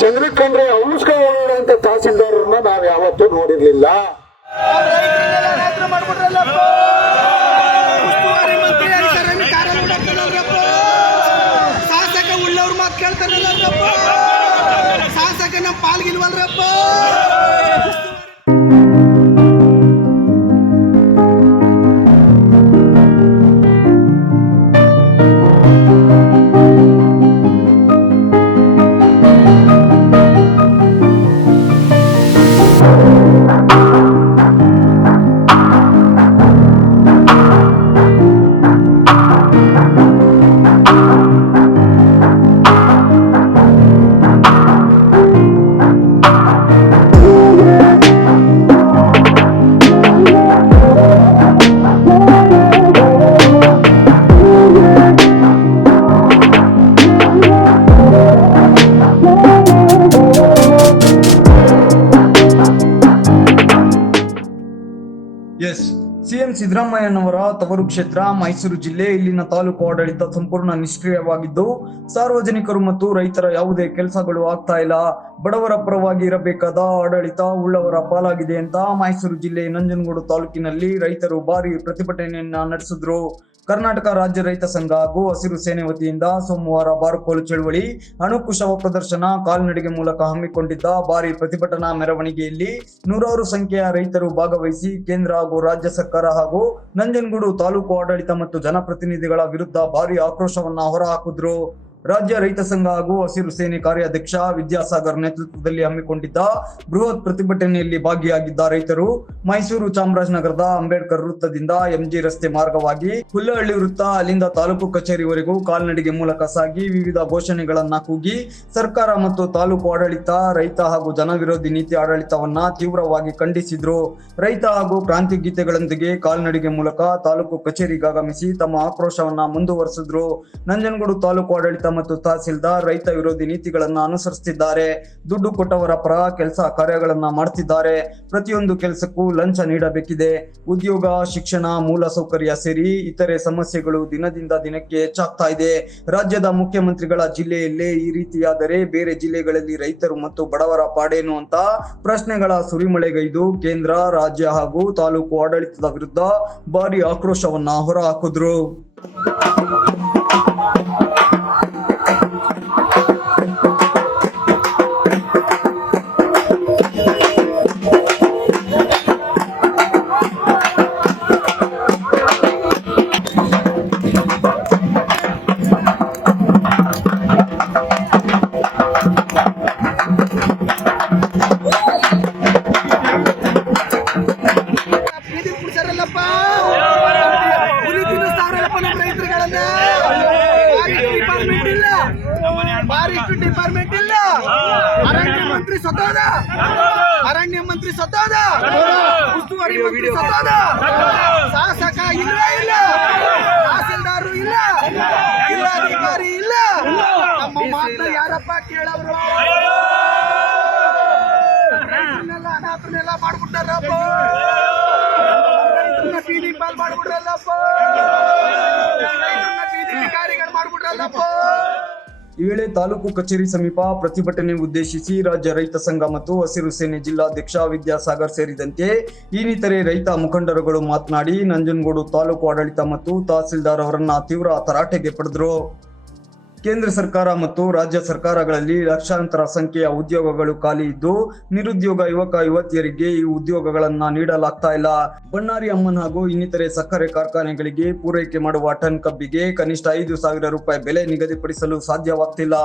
ಜನರಿಗೆ ಕಂಡ್ರೆ ಔಷಧ ತಹಸೀಲ್ದಾರರನ್ನ ನಾವ್ ಯಾವತ್ತೂ ನೋಡಿರ್ಲಿಲ್ಲ. ಸಿದ್ದರಾಮಯ್ಯನವರ ಕ್ಷೇತ್ರ ಮೈಸೂರು ಜಿಲ್ಲೆ, ಇಲ್ಲಿನ ತಾಲೂಕು ಆಡಳಿತ ಸಂಪೂರ್ಣ ನಿಷ್ಕ್ರಿಯವಾಗಿದ್ದು, ಸಾರ್ವಜನಿಕರು ಮತ್ತು ರೈತರ ಯಾವುದೇ ಕೆಲಸಗಳು ಆಗ್ತಾ ಇಲ್ಲ. ಬಡವರ ಪರವಾಗಿ ಇರಬೇಕಾದ ಆಡಳಿತ ಉಳ್ಳವರ ಪಾಲಾಗಿದೆ ಅಂತ ಮೈಸೂರು ಜಿಲ್ಲೆ ನಂಜನಗೂಡು ತಾಲೂಕಿನಲ್ಲಿ ರೈತರು ಭಾರಿ ಪ್ರತಿಭಟನೆಯನ್ನ ನಡೆಸಿದ್ರು. ಕರ್ನಾಟಕ ರಾಜ್ಯ ರೈತ ಸಂಘ ಹಾಗೂ ಹಸಿರು ಸೇನೆ ವತಿಯಿಂದ ಸೋಮವಾರ ಬಾರುಕೋಲು ಚಳುವಳಿ ಅಣುಕು ಶವ ಪ್ರದರ್ಶನ ಕಾಲ್ನಡಿಗೆ ಮೂಲಕ ಹಮ್ಮಿಕೊಂಡಿದ್ದ ಭಾರಿ ಪ್ರತಿಭಟನಾ ಮೆರವಣಿಗೆಯಲ್ಲಿ ನೂರಾರು ಸಂಖ್ಯೆಯ ರೈತರು ಭಾಗವಹಿಸಿ ಕೇಂದ್ರ ಹಾಗೂ ರಾಜ್ಯ ಸರ್ಕಾರ ಹಾಗೂ ನಂಜನಗೂಡು ತಾಲೂಕು ಆಡಳಿತ ಮತ್ತು ಜನಪ್ರತಿನಿಧಿಗಳ ವಿರುದ್ಧ ಭಾರಿ ಆಕ್ರೋಶವನ್ನ ಹೊರಹಾಕಿದ್ರು. ರಾಜ್ಯ ರೈತ ಸಂಘ ಹಾಗೂ ಹಸಿರು ಸೇನೆ ಕಾರ್ಯಾಧ್ಯಕ್ಷ ವಿದ್ಯಾಸಾಗರ್ ನೇತೃತ್ವದಲ್ಲಿ ಹಮ್ಮಿಕೊಂಡಿದ್ದ ಬೃಹತ್ ಪ್ರತಿಭಟನೆಯಲ್ಲಿ ಭಾಗಿಯಾಗಿದ್ದ ರೈತರು ಮೈಸೂರು ಚಾಮರಾಜನಗರದ ಅಂಬೇಡ್ಕರ್ ವೃತ್ತದಿಂದ ಎಂಜಿ ರಸ್ತೆ ಮಾರ್ಗವಾಗಿ ಹುಲ್ಲಹಳ್ಳಿ ವೃತ್ತ ಅಲ್ಲಿಂದ ತಾಲೂಕು ಕಚೇರಿವರೆಗೂ ಕಾಲ್ನಡಿಗೆ ಮೂಲಕ ಸಾಗಿ ವಿವಿಧ ಘೋಷಣೆಗಳನ್ನ ಕೂಗಿ ಸರ್ಕಾರ ಮತ್ತು ತಾಲೂಕು ಆಡಳಿತ, ರೈತ ಹಾಗೂ ಜನವಿರೋಧಿ ನೀತಿ ಆಡಳಿತವನ್ನ ತೀವ್ರವಾಗಿ ಖಂಡಿಸಿದ್ರು. ರೈತ ಹಾಗೂ ಕ್ರಾಂತಿ ಗೀತೆಗಳೊಂದಿಗೆ ಕಾಲ್ನಡಿಗೆ ಮೂಲಕ ತಾಲೂಕು ಕಚೇರಿಗಾಗಮಿಸಿ ತಮ್ಮ ಆಕ್ರೋಶವನ್ನ ಮುಂದುವರೆಸಿದ್ರು. ನಂಜನಗೂಡು ತಾಲೂಕು ಆಡಳಿತ ಮತ್ತು ತಹಸೀಲ್ದಾರ್ ರೈತ ವಿರೋಧಿ ನೀತಿಗಳನ್ನ ಅನುಸರಿಸುತ್ತಿದ್ದಾರೆ ದುಡ್ಡು ಕೊಟ್ಟವರ ಪರ ಕೆಲಸ ಕಾರ್ಯಗಳನ್ನ ಮಾಡ್ತಿದ್ದಾರೆ. ಪ್ರತಿಯೊಂದು ಕೆಲಸಕ್ಕೂ ಲಂಚ ನೀಡಬೇಕಿದೆ. ಉದ್ಯೋಗ, ಶಿಕ್ಷಣ, ಮೂಲ ಸೌಕರ್ಯ ಸೇರಿ ಇತರೆ ಸಮಸ್ಯೆಗಳು ದಿನದಿಂದ ದಿನಕ್ಕೆ ಹೆಚ್ಚಾಗ್ತಾ ಇದೆ. ರಾಜ್ಯದ ಮುಖ್ಯಮಂತ್ರಿಗಳ ಜಿಲ್ಲೆಯಲ್ಲೇ ಈ ರೀತಿಯಾದರೆ ಬೇರೆ ಜಿಲ್ಲೆಗಳಲ್ಲಿ ರೈತರು ಮತ್ತು ಬಡವರ ಪಾಡೇನು ಅಂತ ಪ್ರಶ್ನೆಗಳ ಸುರಿಮಳೆಗೈದು ಕೇಂದ್ರ, ರಾಜ್ಯ ಹಾಗೂ ತಾಲೂಕು ಆಡಳಿತದ ವಿರುದ್ಧ ಭಾರಿ ಆಕ್ರೋಶವನ್ನ ಹೊರಹಾಕಿದ್ರು. ಮಂತ್ರಿ ಸತಾದ ಉಸ್ತುವಾರಿ ಮಂತ್ರಿ ಸತಾದ ಶಾಸಕ ಇಲ್ಲ ಇಲ್ಲ. ತಹಸೀಲ್ದಾರು ಇಲ್ಲ. ಜಿಲ್ಲಾಧಿಕಾರಿ ಇಲ್ಲ. ನಮ್ಮ ಮಾತನ್ನ ಯಾರಪ್ಪ ಕೇಳವ್ರು ರೈತರನ್ನೆಲ್ಲ ಅನಾಥರನ್ನೆಲ್ಲ ಮಾಡ್ಬಿಟ್ಟಾರಪ್ಪ. ರೈತರನ್ನ ಬೀದಿ ಪಾಲ್ ಮಾಡ್ಬಿಟ್ರಲ್ಲಪ್ಪ. ರೈತರನ್ನ ಬೀದಿ ಭಿಕಾರಿಗಳು ಮಾಡ್ಬಿಟ್ರಲ್ಲಪ್ಪ. ಈ ವೇಳೆ ತಾಲೂಕು ಕಚೇರಿ ಸಮೀಪ ಪ್ರತಿಭಟನೆ ಉದ್ದೇಶಿಸಿ ರಾಜ್ಯ ರೈತ ಸಂಘ ಮತ್ತು ಹಸಿರು ಸೇನೆ ಜಿಲ್ಲಾಧ್ಯಕ್ಷ ವಿದ್ಯಾಸಾಗರ್ ಸೇರಿದಂತೆ ಇನ್ನಿತರೆ ರೈತ ಮುಖಂಡರುಗಳು ಮಾತನಾಡಿ ನಂಜನಗೂಡು ತಾಲೂಕು ಆಡಳಿತ ಮತ್ತು ತಹಸೀಲ್ದಾರ್ ಅವರನ್ನ ತೀವ್ರ ತರಾಟೆಗೆ ಪಡೆದರು. ಕೇಂದ್ರ ಸರ್ಕಾರ ಮತ್ತು ರಾಜ್ಯ ಸರ್ಕಾರಗಳಲ್ಲಿ ಲಕ್ಷಾಂತರ ಸಂಖ್ಯೆಯ ಉದ್ಯೋಗಗಳು ಖಾಲಿ ಇದ್ದು, ನಿರುದ್ಯೋಗ ಯುವಕ, ಯುವತಿಯರಿಗೆ ಈ ಉದ್ಯೋಗಗಳನ್ನ ನೀಡಲಾಗ್ತಾ ಇಲ್ಲ. ಬಣ್ಣಾರಿ ಅಮ್ಮನ್ ಹಾಗೂ ಇನ್ನಿತರೆ ಸಕ್ಕರೆ ಕಾರ್ಖಾನೆಗಳಿಗೆ ಪೂರೈಕೆ ಮಾಡುವ ಟನ್ ಕಬ್ಬಿಗೆ ಕನಿಷ್ಠ ಐದು ಸಾವಿರ ರೂಪಾಯಿ ಬೆಲೆ ನಿಗದಿಪಡಿಸಲು ಸಾಧ್ಯವಾಗ್ತಿಲ್ಲ.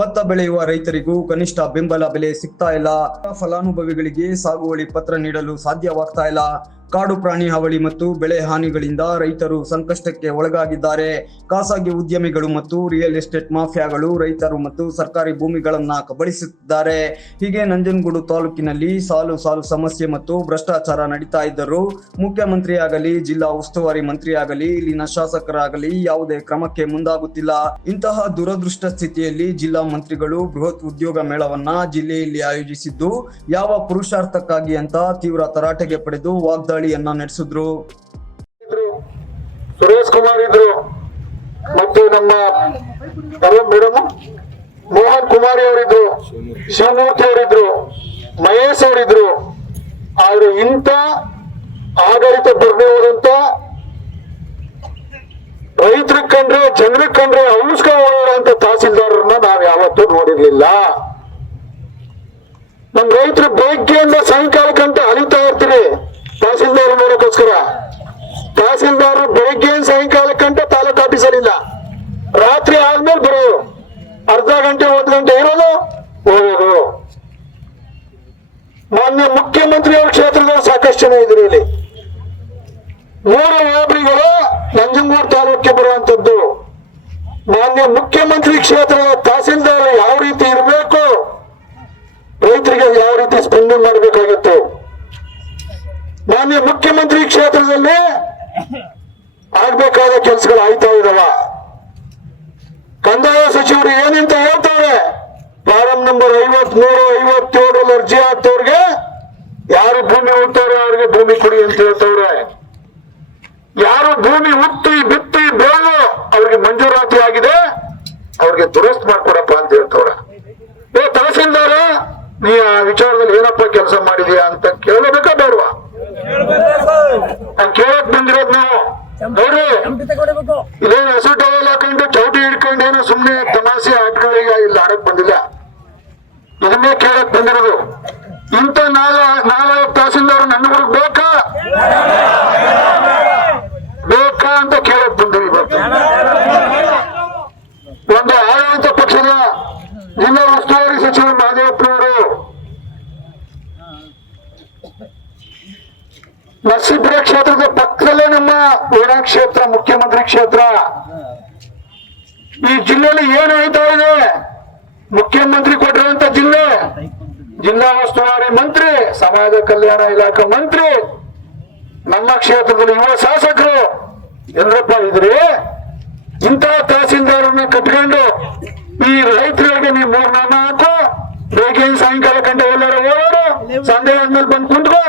ಭತ್ತ ಬೆಳೆಯುವ ರೈತರಿಗೂ ಕನಿಷ್ಠ ಬೆಂಬಲ ಬೆಲೆ ಸಿಗ್ತಾ ಇಲ್ಲ. ಫಲಾನುಭವಿಗಳಿಗೆ ಸಾಗುವಳಿ ಪತ್ರ ನೀಡಲು ಸಾಧ್ಯವಾಗ್ತಾ ಇಲ್ಲ. ಕಾಡು ಪ್ರಾಣಿ ಹಾವಳಿ ಮತ್ತು ಬೆಳೆ ಹಾನಿಗಳಿಂದ ರೈತರು ಸಂಕಷ್ಟಕ್ಕೆ ಒಳಗಾಗಿದ್ದಾರೆ. ಖಾಸಗಿ ಉದ್ಯಮಿಗಳು ಮತ್ತು ರಿಯಲ್ ಎಸ್ಟೇಟ್ ಮಾಫಿಯಾಗಳು ರೈತರು ಮತ್ತು ಸರ್ಕಾರಿ ಭೂಮಿಗಳನ್ನ ಕಬಳಿಸುತ್ತಿದ್ದಾರೆ. ಹೀಗೆ ನಂಜನಗೂಡು ತಾಲೂಕಿನಲ್ಲಿ ಸಾಲು ಸಾಲು ಸಮಸ್ಯೆ ಮತ್ತು ಭ್ರಷ್ಟಾಚಾರ ನಡೀತಾ ಇದ್ದರೂ ಮುಖ್ಯಮಂತ್ರಿಯಾಗಲಿ, ಜಿಲ್ಲಾ ಉಸ್ತುವಾರಿ ಮಂತ್ರಿಯಾಗಲಿ, ಇಲ್ಲಿನ ಶಾಸಕರಾಗಲಿ ಯಾವುದೇ ಕ್ರಮಕ್ಕೆ ಮುಂದಾಗುತ್ತಿಲ್ಲ. ಇಂತಹ ದುರದೃಷ್ಟ ಸ್ಥಿತಿಯಲ್ಲಿ ಜಿಲ್ಲಾ ಮಂತ್ರಿಗಳು ಬೃಹತ್ ಉದ್ಯೋಗ ಮೇಳವನ್ನ ಜಿಲ್ಲೆಯಲ್ಲಿ ಆಯೋಜಿಸಿದ್ದು, ಯಾವ ಪುರುಷಾರ್ಥಕ್ಕಾಗಿ ಅಂತ ತೀವ್ರ ತರಾಟೆಗೆ ಪಡೆದು ವಾಗ್ದಾಳಿಯನ್ನ ನಡೆಸಿದ್ರು. ಸುರೇಶ್ ಕುಮಾರ್ ಇದ್ರು. ಮತ್ತು ನಮ್ಮ ಮೇಡಮ್, ಮೋಹನ್ ಕುಮಾರಿ ಅವರಿದ್ರು, ಶಿವಮೂರ್ತಿ ಅವರಿದ್ರು, ಮಹೇಶ್ ಅವರಿದ್ರು. ಆದ್ರೆ ಇಂಥ ಆಡಳಿತ ಬರದೇ ಹೋದಂತ ರೈತರಿಗೆ ಕಂಡ್ರೆ, ಜನರಿಗೆ ಕಂಡ್ರೆ ಅಂತ ತಹಸೀಲ್ದಾರರನ್ನ ನಾವ್ ಯಾವತ್ತೂ ನೋಡಿರ್ಲಿಲ್ಲ. ನಮ್ ರೈತರು ಬೆಳಗ್ಗೆಯಿಂದ ಸಾಯಂಕಾಲಕ್ಕಂತ ಅಲಿತಾ ಇರ್ತೀರಿ. ತಹಸೀಲ್ದಾರ್ ನೋಡೋಕ್ಕೋಸ್ಕರ ತಹಸೀಲ್ದಾರ್ ಬೆಳಗ್ಗೆ ತಾಲೂಕು ತಾಲೂಕ್ ಆಫೀಸಲ್ಲಿಲ್ಲ ರಾತ್ರಿ ಆದ್ಮೇಲೆ ಬರೋರು. ಅರ್ಧ ಗಂಟೆ, ಒಂದು ಗಂಟೆ ಇರೋದು, ಹೋಗೋದು. ಮಾನ್ಯ ಮುಖ್ಯಮಂತ್ರಿ ಅವ್ರ ಕ್ಷೇತ್ರದಲ್ಲಿ ಸಾಕಷ್ಟು ಜನ ಇದ್ರು ಇಲ್ಲಿ. ಮೂರು ಹೋಬಳಿಗಳು ನಂಜನಗೂಡು ತಾಲೂಕಿಗೆ ಬರುವಂತದ್ದು. ಮಾನ್ಯ ಮುಖ್ಯಮಂತ್ರಿ ಕ್ಷೇತ್ರದ ತಹಸೀಲ್ದಾರ್ ಯಾವ ರೀತಿ ಇರಬೇಕು? ರೈತರಿಗೆ ಯಾವ ರೀತಿ ಸ್ಪಂದನೆ ಮಾಡಬೇಕಾಗಿತ್ತು? ಮಾನ್ಯ ಮುಖ್ಯಮಂತ್ರಿ ಕ್ಷೇತ್ರದಲ್ಲಿ ಆಗ್ಬೇಕಾದ ಕೆಲಸಗಳು ಆಯ್ತಾ ಇದಾವ? ಕಂದಾಯ ಸಚಿವರು ಏನಂತ ಹೇಳ್ತಾರೆ? ಫಾರಂ ನಂಬರ್ ಐವತ್ ಮೂರು ಐವತ್ತೇಳು ಅರ್ಜಿ ಹಾಕ್ತವ್ರಿಗೆ ಯಾರು ಭೂಮಿ ಹುಡ್ತವ್ರೆ ಅವ್ರಿಗೆ ಭೂಮಿ ಕೊಡಿ ಅಂತ ಹೇಳ್ತವ್ರೆ. ಯಾರು ಭೂಮಿ ಉತ್ತಿ ಬಿತ್ತಿ, ಬೆಳೆದು ಅವ್ರಿಗೆ ಮಂಜೂರಾತಿ ಆಗಿದೆ, ಅವ್ರಿಗೆ ದುರಸ್ತ್ ಮಾಡ್ಕೊಡಪ್ಪ ಅಂತ ಹೇಳ್ತವ್ರೆ. ಏ, ತಹಸೀಲ್ದಾರ, ನೀ ಆ ವಿಚಾರದಲ್ಲಿ ಏನಪ್ಪ ಕೆಲಸ ಮಾಡಿದೀಯಾ ಅಂತ ಕೇಳಬೇಕಾ ಬೇಡವಾ ನಾನ್ ಕೇಳಕ್ ಬಂದಿರೋದ್ ನಾವು ನೋಡ್ರಿ ಇದೇನು ಹಸು ಟವಲ್ ಹಾಕೊಂಡು ಚೌಟಿ ಹಿಡ್ಕೊಂಡು ಏನೋ ಸುಮ್ನೆ ತಮಾಷೆ ಆಟಗಳಿಗೆ ಇಲ್ಲಿ ಆಡಕ್ ಬಂದಿಲ್ಲ ಇದನ್ನೇ ಕೇಳಕ್ ಬಂದಿರೋದು. ಇಂಥ ನಾಲ್ ನಾಲ್ಕು ತಹಸೀಲ್ದಾರ್ ನನ್ನ ಊರಿಗೆ ಬೇಕಾ? ಬೇಕಾ ಅಂತ ಕೇಳಕ್ ಬಂದಿವಿ ಒಂದು ಆಡಳಿತ ಪಕ್ಷದ ಜಿಲ್ಲಾ ಉಸ್ತುವಾರಿ ಸಚಿವ ಮಹದೇವಪ್ಪನವರು ನರಸೀಪುರ ಕ್ಷೇತ್ರದ ಪಕ್ಕದಲ್ಲೇ ನಮ್ಮ ವೀಣಾ ಕ್ಷೇತ್ರ, ಮುಖ್ಯಮಂತ್ರಿ ಕ್ಷೇತ್ರ. ಈ ಜಿಲ್ಲೆಯಲ್ಲಿ ಏನು ಇದೆ? ಮುಖ್ಯಮಂತ್ರಿ ಕೊಟ್ಟಿರುವಂತ ಜಿಲ್ಲೆ. ಜಿಲ್ಲಾ ಉಸ್ತುವಾರಿ ಮಂತ್ರಿ, ಸಮಾಜ ಕಲ್ಯಾಣ ಇಲಾಖೆ ಮಂತ್ರಿ, ನಮ್ಮ ಕ್ಷೇತ್ರದಲ್ಲಿ ಯುವ ಶಾಸಕರು. ಎಂದ್ರಪ್ಪ ಇದ್ರಿ? ಇಂತಹ ತಹಸೀಲ್ದಾರನ್ನ ಕಟ್ಕೊಂಡು ಈ ರೈತರಿಗೆ ನೀವು ಮೂರ್ನಾಮ ಹಾಕು. ಬೆಳಗ್ಗೆ ಸಾಯಂಕಾಲ ಗಂಟೆ ಎಲ್ಲರೂ ಓಡಾಡು. ಸಂಜೆ ಆದ್ಮೇಲೆ ಬಂದು ಕುಂತ್ಕೋ.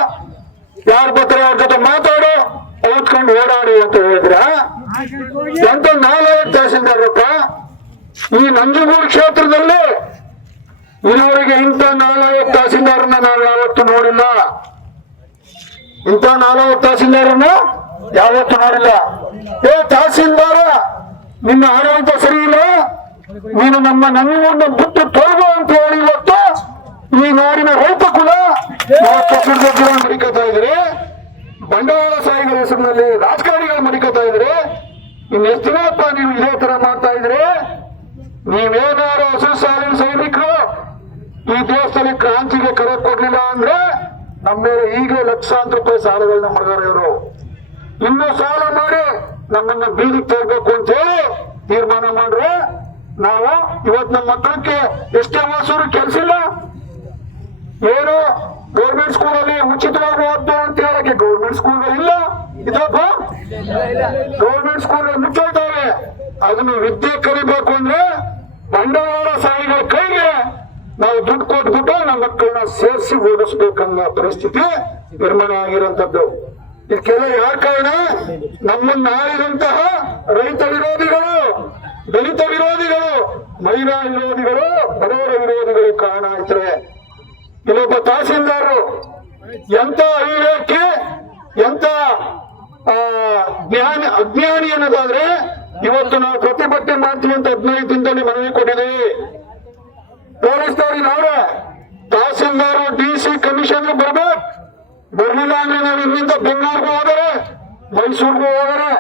ಯಾರ ಪತ್ರ ಅವ್ರ ಜೊತೆ ಮಾತಾಡು. ಓದ್ಕೊಂಡು ಓಡಾಡಿ ಅಂತ ಹೇಳಿದ್ರ? ಎಂತ ನಾಲ್ಕು ತಹಸೀಲ್ದಾರಪ್ಪ ಈ ನಂಜನಗೂಡು ಕ್ಷೇತ್ರದಲ್ಲಿ ಇದುವರೆಗೆ ಇಂಥ ನಾಲ್ವತ್ತು ತಹಸೀಲ್ದಾರನ್ನ ನಾವು ಯಾವತ್ತು ನೋಡಿಲ್ಲ. ಇಂಥ ನಾಲ್ವತ್ತು ತಹಸೀಲ್ದಾರನ್ನ ಯಾವತ್ತು ನೋಡಿಲ್ಲ. ಏ ತಹಸೀಲ್ದಾರ ನಿನ್ನ ಆಡಳಿತ ಸರಿ ಇಲ್ಲ? ನೀನು ನಮ್ಮ ನಮ್ಮನ್ನು ಬಿಟ್ಟು ತೊಲಗು ಅಂತ ಹೇಳಿ ಇವತ್ತು ಈ ನಾಡಿನ ರೈತ ಕುಲ ಮಡಿಕೋತಾ ಇದ್ರಿ ಬಂಡವಾಳ ಸಾಯಿಗಳ ಹೆಸರಿನಲ್ಲಿ ರಾಜಕಾರಣಿಗಳು ಮಡಿಕೋತಾ ಇದ್ರಿ ಇನ್ನೆಷ್ಟು ದಿನಪ್ಪ ನೀವು ಇದೇ ತರ ಮಾಡ್ತಾ ಇದ್ರಿ ನೀವೇನಾದ್ರು ಹಸಿರು ಸಾಲಿನ ಸೈನಿಕರು ಈ ದೇಶದಲ್ಲಿ ಕ್ರಾಂತಿಗೆ ಕರೆ ಕೊಡ್ಲಿಲ್ಲ ಅಂದ್ರೆ ನಮ್ಮ ಮೇಲೆ ಈಗಲೇ ಲಕ್ಷಾಂತರ ರೂಪಾಯಿ ಸಾಲಗಳನ್ನ ಮಾಡಿದಾರೆ ಇವರು. ಇನ್ನೂ ಸಾಲ ಮಾಡಿ ನಮ್ಮನ್ನ ಬೀದಿ ತರಬೇಕು ಅಂತ ಹೇಳಿ ತೀರ್ಮಾನ ಮಾಡ್ರೆ ನಾವು ಇವತ್ ನಮ್ಮ ಮಕ್ಕಳಕ್ಕೆ ಎಷ್ಟೇ ಮಾಸೂರು ಕೆಲಸ ಇಲ್ಲ. ಏನು ಗೌರ್ಮೆಂಟ್ ಸ್ಕೂಲಲ್ಲಿ ಉಚಿತವಾಗಿ ಓದ್ದು ಅಂತ ಹೇಳಕ್ಕೆ ಗೌರ್ಮೆಂಟ್ ಸ್ಕೂಲ್ ಇಲ್ಲ. ಇದಪ್ಪ? ಗೌರ್ಮೆಂಟ್ ಸ್ಕೂಲ್ ಮುಚ್ಚೋಯ್ತವೆ ಅದನ್ನು ವಿದ್ಯೆ ಕಲಿಬೇಕು ಅಂದ್ರೆ ಬಂಡವಾಳ ಸಾಯಿಗಳ ಕೈಗೆ ನಾವು ದುಡ್ಡು ಕೊಟ್ಬಿಟ್ಟು ನಮ್ಮ ಮಕ್ಕಳನ್ನ ಸೇರಿಸಿ ಓದಿಸ್ಬೇಕನ್ನೋ ಪರಿಸ್ಥಿತಿ ನಿರ್ಮಾಣ ಆಗಿರುವಂತದ್ದು ಇದಕ್ಕೆಲ್ಲ ಯಾರ ಕಾರಣ? ನಮ್ಮನ್ನ ಆಳಿದಂತಹ ರೈತ ವಿರೋಧಿಗಳು, ದಲಿತ ವಿರೋಧಿಗಳು, ಮಹಿಳಾ ವಿರೋಧಿಗಳು, ಬಡವರ ವಿರೋಧಿಗಳು ಕಾರಣ ಆಯ್ತಾರೆ ಇಲ್ಲೊಬ್ಬ ತಹಸೀಲ್ದಾರರು ಎಂತ ಅವಿವೇಕಿ, ಎಂತ ಜ್ಞಾನ, ಅಜ್ಞಾನಿ ಅನ್ನೋದಾದ್ರೆ ಇವತ್ತು ನಾವು ಪ್ರತಿಭಟನೆ ಮಾಡ್ತೀವಿ ಅಂತ ಹದಿನೈದು ದಿನದಲ್ಲಿ ಮನವಿ ಕೊಟ್ಟಿದ್ದೀವಿ. ಪೊಲೀಸ್ನವ್ರಿಗೆ ನಾವೇ ತಹಸೀಲ್ದಾರು, ಡಿ ಸಿ, ಕಮಿಷನರ್ ಬರ್ಬೇಕು. ಬರ್ಲಿಲ್ಲ ಅಂದ್ರೆ ನಾವು ಇಲ್ಲಿಂದ ಬೆಂಗಳೂರಿಗೂ ಹೋದರೆ, ಮೈಸೂರಿಗೂ ಹೋದರೆ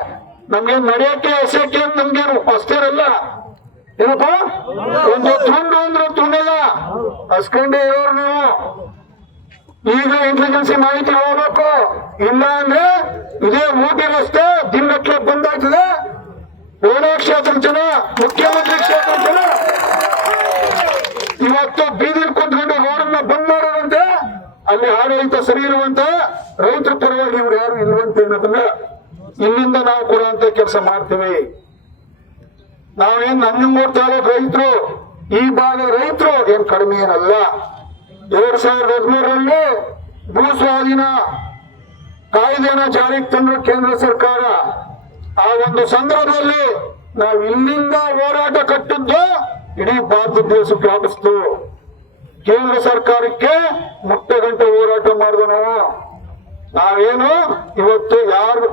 ನಮ್ಗೆ ನಡೆಯಕ್ಕೆ ಎಸೆಯಕ್ಕೆ ನಮ್ಗೇನು ಅಷ್ಟೇರಲ್ಲ ಏನಪ್ಪ? ಒಂದು ತುಂಡು ಅಂದ್ರೆ ತುಂಡಲ್ಲ. ಹಸ್ಕೊಂಡೇ ಇರೋರು ನೀವು. ಈಗ ಇಂಟೆಲಿಜೆನ್ಸಿ ಮಾಹಿತಿ ಹೋಗ್ಬೇಕು. ಇಲ್ಲ ಅಂದ್ರೆ ಇದೇ ಊಟಿ ರಸ್ತೆ ದಿನಕ್ಕೆ ಬಂದಾಗ್ತದೆ ಓಣಾ ಕ್ಷೇತ್ರ ಜನ, ಮುಖ್ಯಮಂತ್ರಿ ಕ್ಷೇತ್ರ ಜನ. ಇವತ್ತು ಬೀದಿಲ್ ಕುತ್ಕೊಂಡು ರೋಡನ್ನ ಬಂದ್ ಮಾಡೋದಂತೆ ಅಲ್ಲಿ ಆಡಳಿತ ಸರಿ ಇರುವಂತ, ರೈತರ ಪರವಾಗಿ ಇವ್ರು ಯಾರು ಇರುವಂತೆ ಅನ್ನೋದನ್ನ ಇಲ್ಲಿಂದ ನಾವು ಕೊಡುವಂತ ಕೆಲಸ ಮಾಡ್ತೀವಿ. ನಾವೇನ್ ನಂಜನಗೂಡು ತಾಲೂಕು ರೈತರು, ಈ ಭಾಗದ ರೈತರು ಏನ್ ಕಡಿಮೆ ಏನಲ್ಲ. ಎರಡ್ ಸಾವಿರದ ಹದಿಮೂರರಲ್ಲಿ ಭೂ ಸ್ವಾಧೀನ ಕಾಯ್ದೆನ ಜಾರಿಗೆ ತಂದ್ರು ಕೇಂದ್ರ ಸರ್ಕಾರ. ಆ ಒಂದು ಸಂದರ್ಭದಲ್ಲಿ ನಾವು ಇಲ್ಲಿಂದ ಹೋರಾಟ ಕಟ್ಟಿದ್ದು ಇಡೀ ಭಾರತ ದೇಶಕ್ಕೆ ವ್ಯಾಪಿಸ್ತು ಕೇಂದ್ರ ಸರ್ಕಾರಕ್ಕೆ ಮುಕ್ತ ಗಂಟೆ ಹೋರಾಟ ಮಾಡಿದ ನಾವು. ನಾವೇನು ಇವತ್ತು ಯಾರು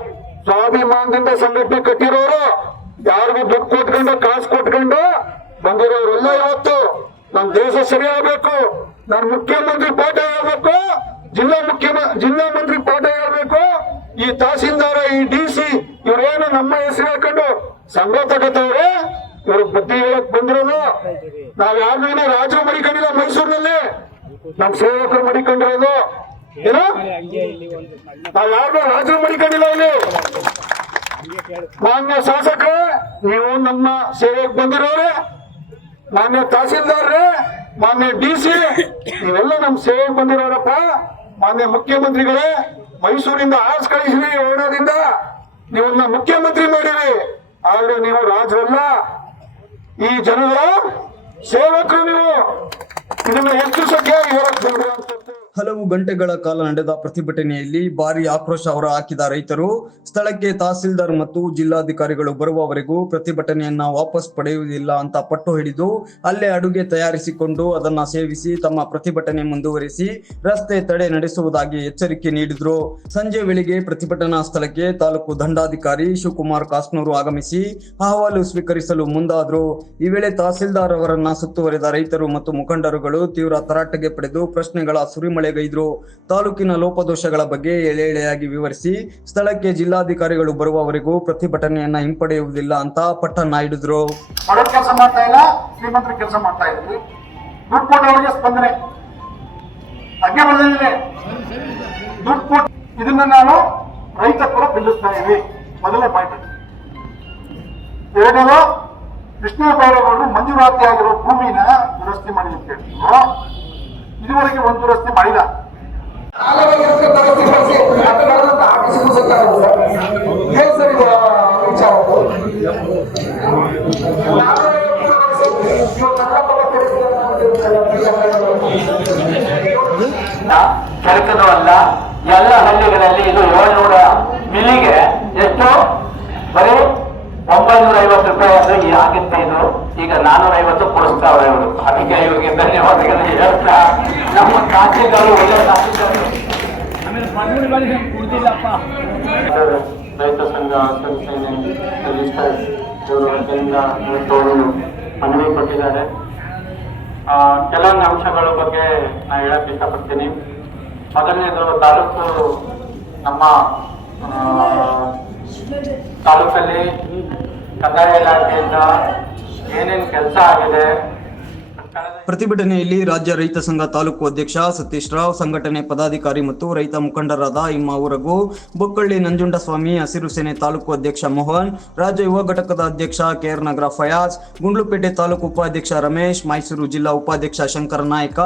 ಸ್ವಾಭಿಮಾನದಿಂದ ಸಂಘಟನೆ ಕಟ್ಟಿರೋರು, ಯಾರಿಗೂ ದುಡ್ಡು ಕೊಟ್ಕೊಂಡು, ಕಾಸು ಕೊಟ್ಕೊಂಡು ಬಂದಿರೋರೆಲ್ಲ ಇವತ್ತು ನಮ್ ದೇಶ ಸರಿ ಆಗ್ಬೇಕು. ನನ್ ಮುಖ್ಯಮಂತ್ರಿ ಪಾಠ ಹೇಳ್ಬೇಕು. ಜಿಲ್ಲಾ ಮುಖ್ಯಮಂತ್ರಿ ಜಿಲ್ಲಾ ಮಂತ್ರಿ ಪಾಠ ಹೇಳ್ಬೇಕು. ಈ ತಹಸೀಲ್ದಾರ, ಈ ಡಿ ಸಿ ಇವರೇನು ನಮ್ಮ ಹೆಸರು ಹಾಕೊಂಡು ಸಂಘ ತಗೋತಾವ್ರೆ? ಇವ್ರು ಬುದ್ಧಿ ಹೇಳಕ್ ಬಂದಿರೋದು ನಾವ್ ಯಾರನ್ನ ರಾಜರು ಮಡಿಕೊಂಡಿಲ್ಲ ಮೈಸೂರಿನಲ್ಲಿ. ನಮ್ ಸೇವಕರು ಮಡಿಕೊಂಡಿರೋದು. ಏನು? ನಾವ್ ಯಾರನ್ನ ರಾಜರು ಮಡಿಕೊಂಡಿಲ್ಲ ಇಲ್ಲಿ. ಮಾನ್ಯ ಶಾಸಕ ನೀವು ನಮ್ಮ ಸೇವೆಗೆ ಬಂದಿರೋರೆ, ಮಾನ್ಯ ತಹಸೀಲ್ದಾರ್ರೆ, ಮಾನ್ಯ ಡಿ ಸಿ, ನೀವೆಲ್ಲ ನಮ್ಮ ಸೇವೆಗೆ ಬಂದಿರೋರಪ್ಪ. ಮಾನ್ಯ ಮುಖ್ಯಮಂತ್ರಿಗಳೇ, ಮೈಸೂರಿಂದ ಆಸ್ ಕಳಿಸಿರಿ ಓಣದಿಂದ ನೀವನ್ನ ಮುಖ್ಯಮಂತ್ರಿ ಮಾಡಿರಿ. ಆದ್ರೆ ನೀವು ರಾಜರಲ್ಲ. ಈ ಜನರ ಸೇವಕರು ನೀವು. ಇದನ್ನು ಹೆಚ್ಚಿಸಕ್ಕೆ ಇವತ್ತು ಹಲವು ಗಂಟೆಗಳ ಕಾಲ ನಡೆದ ಪ್ರತಿಭಟನೆಯಲ್ಲಿ ಭಾರಿ ಆಕ್ರೋಶ ಹೊರ ಹಾಕಿದ ರೈತರು, ಸ್ಥಳಕ್ಕೆ ತಹಸೀಲ್ದಾರ್ ಮತ್ತು ಜಿಲ್ಲಾಧಿಕಾರಿಗಳು ಬರುವವರೆಗೂ ಪ್ರತಿಭಟನೆಯನ್ನ ವಾಪಸ್ ಪಡೆಯುವುದಿಲ್ಲ ಅಂತ ಪಟ್ಟು ಹಿಡಿದು ಅಲ್ಲೇ ಅಡುಗೆ ತಯಾರಿಸಿಕೊಂಡು ಅದನ್ನ ಸೇವಿಸಿ ತಮ್ಮ ಪ್ರತಿಭಟನೆ ಮುಂದುವರಿಸಿ ರಸ್ತೆ ತಡೆ ನಡೆಸುವುದಾಗಿ ಎಚ್ಚರಿಕೆ ನೀಡಿದ್ರು. ಸಂಜೆ ವೇಳೆಗೆ ಪ್ರತಿಭಟನಾ ಸ್ಥಳಕ್ಕೆ ತಾಲೂಕು ದಂಡಾಧಿಕಾರಿ ಶಿವಕುಮಾರ್ ಕಾಸ್ನೂರು ಆಗಮಿಸಿ ಅಹವಾಲು ಸ್ವೀಕರಿಸಲು ಮುಂದಾದ್ರು. ಈ ವೇಳೆ ತಹಸೀಲ್ದಾರ್ ಅವರನ್ನ ಸುತ್ತುವರೆದ ರೈತರು ಮತ್ತು ಮುಖಂಡರುಗಳು ತೀವ್ರ ತರಾಟೆಗೆ ಪಡೆದು ಪ್ರಶ್ನೆಗಳ ಸುರಿಮಳೆಗೈದ್ರು ತಾಲೂಕಿನ ಲೋಪದೋಷಗಳ ಬಗ್ಗೆ ಎಳೆ ಎಳೆಯಾಗಿ ವಿವರಿಸಿ, ಸ್ಥಳಕ್ಕೆ ಜಿಲ್ಲಾಧಿಕಾರಿಗಳು ಬರುವವರೆಗೂ ಪ್ರತಿಭಟನೆಯನ್ನ ಹಿಂಪಡೆಯುವುದಿಲ್ಲ ಅಂತ ಪಟ್ಟನ್ನ ಹಿಡಿದ್ರು ಕೆಲಸ ಮಾಡ್ತಾ ಇಲ್ಲ, ಶ್ರೀಮಂತರ ಕೆಲಸ ಮಾಡ್ತಾ ಕೊಟ್ಟವರಿಗೆ ಸ್ಪಂದನೆ. ಹಂಗೆ ಬಂದಿದ್ದೀನಿ ದುಡ್ಡು ಇದನ್ನ ನಾನು ರೈತ ಕೂಡ ಬಿಲ್ಲಿಸ್ತಾ ಇದ್ವಿ ಮೊದಲನೇ ಪಾಯಿಂಟ್ ಎರಡನೇದು, ಕೃಷ್ಣ ಬೈರೇಗೌಡರು ಮಂಜೂರಾತಿ ಆಗಿರೋ ಭೂಮಿನ ದುರಸ್ತಿ ಮಾಡಿ ಅಂತ ಹೇಳ್ತಿದ್ರು. ಇದುವರೆಗೆ ಒಂದು ರಸ್ತೆ ಮಾಡಿಲ್ಲ. ಏನ್ ಸರ್ ಇದು ವಿಚಾರ ಕೆಳಕದು ಅಲ್ಲ. ಎಲ್ಲ ಹಳ್ಳಿಗಳಲ್ಲಿ ಇದು ಏಳ್ನೂರ ಮಿಲ್ಲಿಗೆ ಎಷ್ಟು ಬರೀ ಒಂಬೈನೂರ ಐವತ್ತು ರೂಪಾಯಿ ಅದು ಈ ಆಗಿತ್ತೆ ಇದು ಈಗ ನಾನೂರ ಐವತ್ತು ಕೊಡಿಸ್ತಾವ್ರೆ ಇವರು. ಅದಕ್ಕೆ ಇವರಿಗೆ ಧನ್ಯವಾದಗಳು ಹೇಳ್ತಾ. ನಮ್ಮ ಖಾತೆಗಳು ಒಳ್ಳೆ ರೈತ ಸಂಘ ಸಂಸ್ಥೆಯನ್ನು ಇವರು ಮನವಿ ಕೊಟ್ಟಿದ್ದಾರೆ. ಆ, ಕೆಲವೊಂದು ಅಂಶಗಳ ಬಗ್ಗೆ ನಾನು ಹೇಳಕ್ ಇಷ್ಟಪಡ್ತೀನಿ. ಮೊದಲನೇದು ತಾಲೂಕು ನಮ್ಮ ಆ, ತಾಲೂಕಲ್ಲಿ ಕಂದಾಯ ಇಲಾಖೆಯಿಂದ ಏನೇನು ಕೆಲಸ ಆಗಿದೆ ಪ್ರತಿಭಟನೆಯಲ್ಲಿ ರಾಜ್ಯ ರೈತ ಸಂಘ ತಾಲೂಕು ಅಧ್ಯಕ್ಷ ಸತೀಶ್ ರಾವ್ ಸಂಘಟನೆ ಪದಾಧಿಕಾರಿ ಮತ್ತು ರೈತ ಮುಖಂಡರಾದ ಇಮ್ಮಾವು ರಘು, ಬೊಕ್ಕಳ್ಳಿ ನಂಜುಂಡಸ್ವಾಮಿ, ಹಸಿರು ಸೇನೆ ತಾಲೂಕು ಅಧ್ಯಕ್ಷ ಮೋಹನ್, ರಾಜ್ಯ ಯುವ ಘಟಕದ ಅಧ್ಯಕ್ಷ ಕೆಆರ್ ನಗರ ಫಯಾಜ್, ಗುಂಡ್ಲುಪೇಟೆ ತಾಲೂಕು ಉಪಾಧ್ಯಕ್ಷ ರಮೇಶ್, ಮೈಸೂರು ಜಿಲ್ಲಾ ಉಪಾಧ್ಯಕ್ಷ ಶಂಕರ ನಾಯಕ,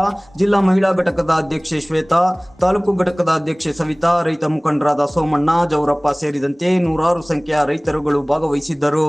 ಜಿಲ್ಲಾ ಮಹಿಳಾ ಘಟಕದ ಅಧ್ಯಕ್ಷೆ ಶ್ವೇತಾ, ತಾಲೂಕು ಘಟಕದ ಅಧ್ಯಕ್ಷೆ ಸವಿತಾ, ರೈತ ಮುಖಂಡರಾದ ಸೋಮಣ್ಣ, ಜೌರಪ್ಪ ಸೇರಿದಂತೆ ನೂರಾರು ಸಂಖ್ಯೆಯ ರೈತರುಗಳು ಭಾಗವಹಿಸಿದ್ದರು.